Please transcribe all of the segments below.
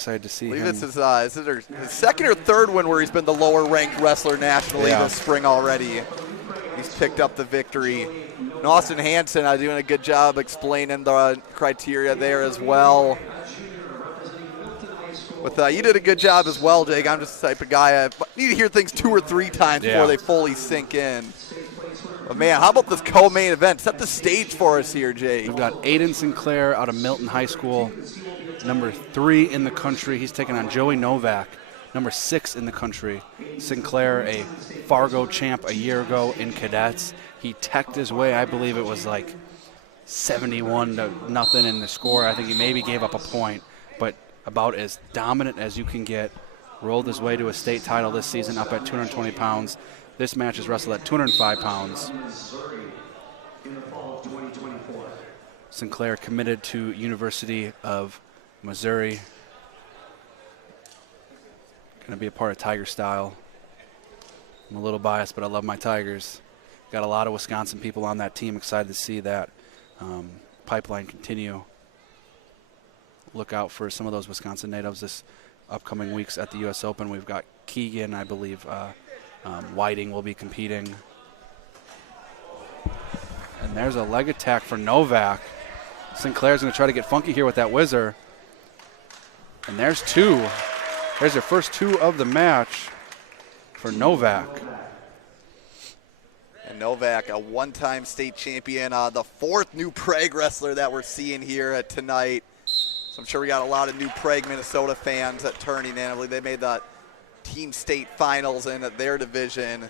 Excited to see I believe him. this is his second or third win where he's been the lower-ranked wrestler nationally this spring already. He's picked up the victory. And Austin Hansen doing a good job explaining the criteria there as well. You did a good job as well, Jake. I'm just the type of guy I need to hear things 2 or 3 times before they fully sink in. But, man, how about this co-main event? Set the stage for us here, Jake. We've got Aeoden Sinclair out of Milton High School, number 3 in the country. He's taking on Joey Novak, number 6 in the country. Sinclair, a Fargo champ a year ago in cadets. He teched his way. I believe it was like 71-0 in the score. I think he maybe gave up a point, but about as dominant as you can get. Rolled his way to a state title this season up at 220 pounds. This match is wrestled at 205 pounds. Sinclair committed to University of Missouri. Going to be a part of Tiger Style. I'm a little biased, but I love my Tigers. Got a lot of Wisconsin people on that team. Excited to see that pipeline continue. Look out for some of those Wisconsin natives this upcoming weeks at the U.S. Open. We've got Keegan, I believe. Whiting will be competing. And there's a leg attack for Novak. Sinclair's going to try to get funky here with that whizzer. And there's 2. There's their first 2 of the match for Novak. And Novak, a one-time state champion, the 4th New Prague wrestler that we're seeing here tonight. So I'm sure we got a lot of New Prague, Minnesota fans turning in. I believe they made the team state finals in their division.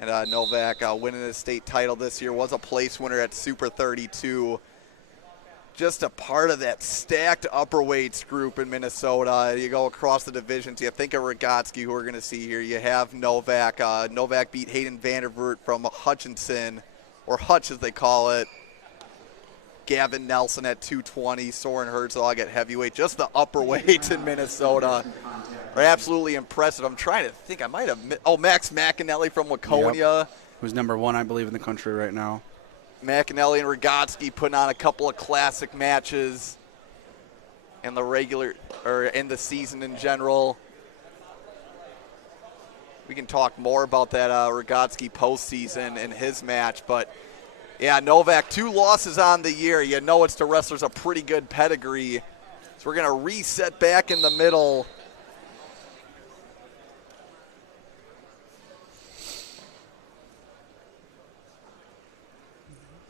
And Novak winning the state title this year, was a place winner at Super 32. Just a part of that stacked upper weights group in Minnesota. You go across the divisions, you think of Rogotsky, who we're going to see here. You have Novak. Novak beat Hayden Vandervoort from Hutchinson, or Hutch as they call it. Gavin Nelson at 220, Soren Herzog at heavyweight. Just the upper weights in Minnesota are absolutely impressive. I'm trying to think. I might have Max McAnally from Waconia. Yep. Who's number 1, I believe, in the country right now. McAnally and Rogotsky putting on a couple of classic matches in the season in general. We can talk more about that Rogotsky postseason and his match, but yeah, Novak, 2 losses on the year. You know it's the wrestler's a pretty good pedigree. So we're going to reset back in the middle.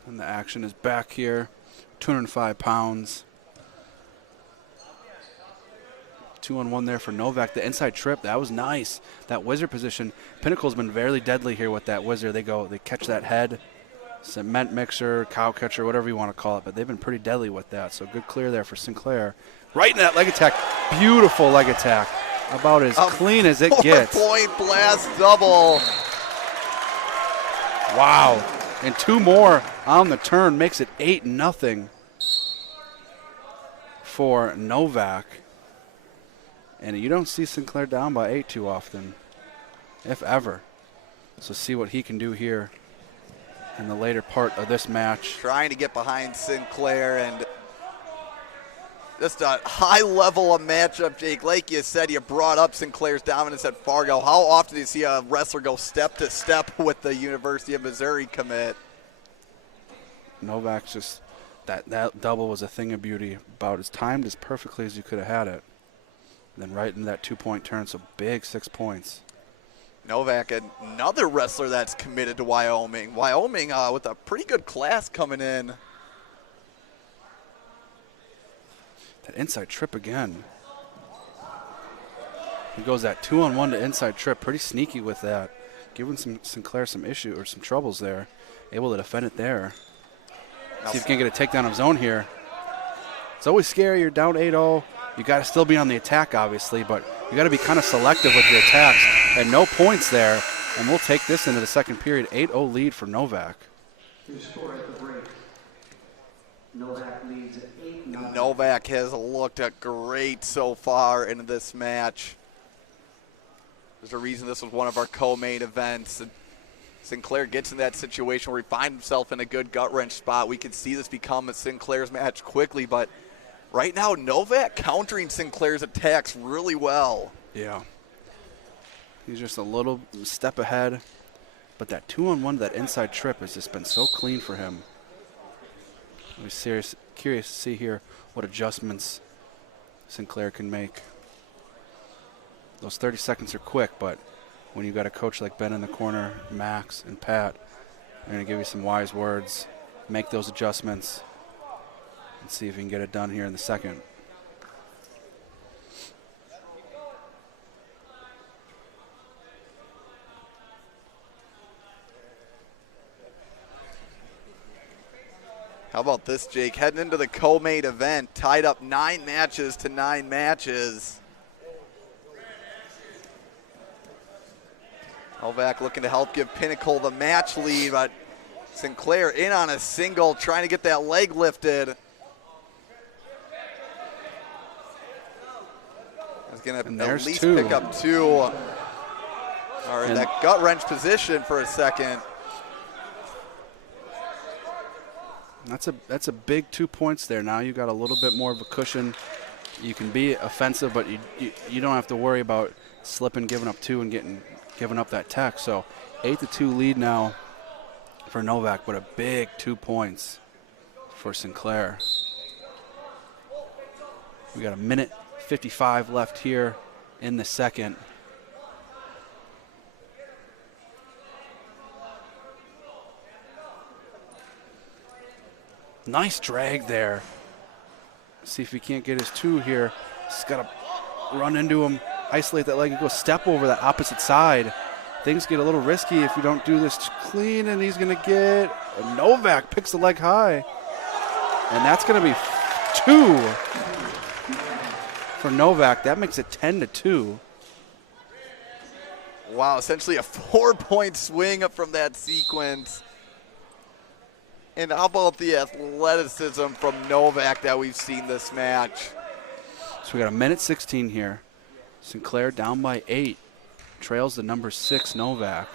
And the action is back here. 205 pounds. 2-on-1 there for Novak. The inside trip, that was nice. That whizzer position. Pinnacle's been very deadly here with that whizzer. They catch that head. Cement mixer, cow catcher, whatever you want to call it, but they've been pretty deadly with that. So good clear there for Sinclair. Right in that leg attack. Beautiful leg attack. About as clean as it gets. 4-point blast double. Wow. And 2 more on the turn makes it 8-0 for Novak. And you don't see Sinclair down by 8 too often, if ever. So see what he can do here in the later part of this match. Trying to get behind Sinclair, and just a high level of matchup, Jake. Like you said, you brought up Sinclair's dominance at Fargo. How often do you see a wrestler go step to step with the University of Missouri commit? Novak's just, that double was a thing of beauty. About as timed as perfectly as you could have had it. And then right into that 2-point turn, so big 6 points. Novak, another wrestler that's committed to Wyoming. Wyoming with a pretty good class coming in. That inside trip again. He goes that 2-on-1 to inside trip. Pretty sneaky with that. Giving Sinclair some issue or some troubles there. Able to defend it there. See if he can get a takedown of his own here. It's always scary. You're down 8-0. You got to still be on the attack, obviously, but you got to be kind of selective with your attacks. And no points there, and we'll take this into the second period. 8-0 lead for Novak. Novak has looked great so far in this match. There's a reason this was one of our co-main events. Sinclair gets in that situation where he finds himself in a good gut wrench spot. We can see this become a Sinclair's match quickly, but right now Novak countering Sinclair's attacks really well. Yeah. He's just a little step ahead. But that 2-on-1, that inside trip has just been so clean for him. I'm curious to see here what adjustments Sinclair can make. Those 30 seconds are quick, but when you've got a coach like Ben in the corner, Max and Pat, they're going to give you some wise words. Make those adjustments and see if you can get it done here in the second. How about this, Jake? Heading into the co-main event, tied up 9 matches to 9 matches. Novak looking to help give Pinnacle the match lead, but Sinclair in on a single, trying to get that leg lifted. He's going to at least pick up 2. Or in that gut wrench position for a second. That's a big 2 points there. Now you got a little bit more of a cushion. You can be offensive, but you don't have to worry about slipping, giving up 2 and giving up that tech. So 8-2 lead now for Novak, but a big 2 points for Sinclair. We got a minute 55 left here in the second. Nice drag there. See if he can't get his 2 here. He's got to run into him, isolate that leg, and go step over that opposite side. Things get a little risky if you don't do this clean, and he's going to get Novak picks the leg high. And that's going to be 2 for Novak. That makes it 10-2. Wow, essentially a 4-point swing up from that sequence. And how about the athleticism from Novak that we've seen this match? So we got a minute 16 here. Sinclair down by 8. Trails the number 6 Novak.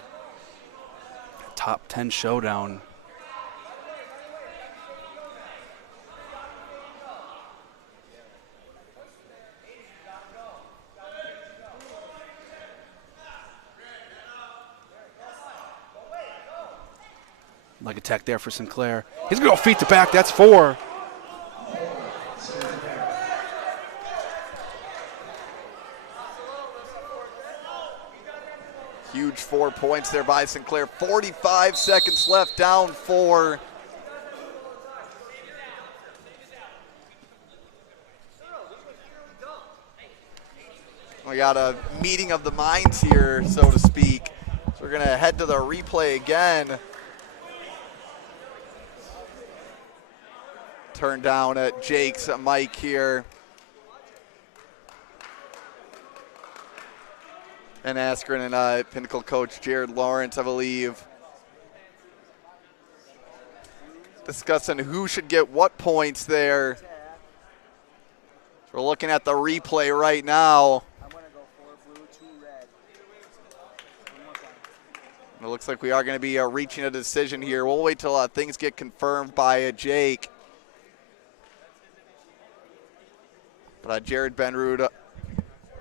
Top 10 showdown. Leg attack there for Sinclair. He's going to go feet to back. That's 4. Huge 4 points there by Sinclair. 45 seconds left, down 4. We got a meeting of the minds here, so to speak. So we're going to head to the replay again. Turn down at Jake's mic here. And Askren and Pinnacle coach Jared Lawrence, I believe, discussing who should get what points there. We're looking at the replay right now. It looks like we are going to be reaching a decision here. We'll wait till things get confirmed by Jake. But Jared Benrud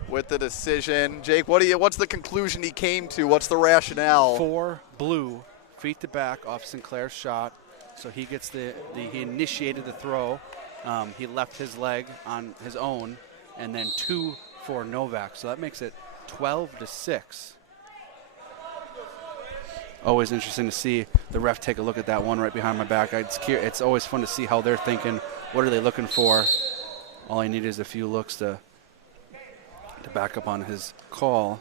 with the decision. Jake, what's the conclusion he came to? What's the rationale? 4 blue, feet to back off Sinclair's shot. So he gets he initiated the throw. He left his leg on his own, and then 2 for Novak. So that makes it 12-6. Always interesting to see the ref take a look at that one right behind my back. It's always fun to see how they're thinking. What are they looking for? All I need is a few looks to back up on his call.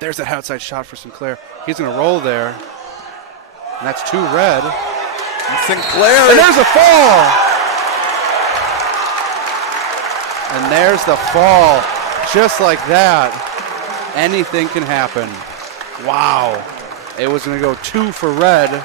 There's that outside shot for Sinclair. He's going to roll there. And that's 2 red. And Sinclair. And there's a fall. And there's the fall. Just like that. Anything can happen. Wow. It was going to go 2 for red.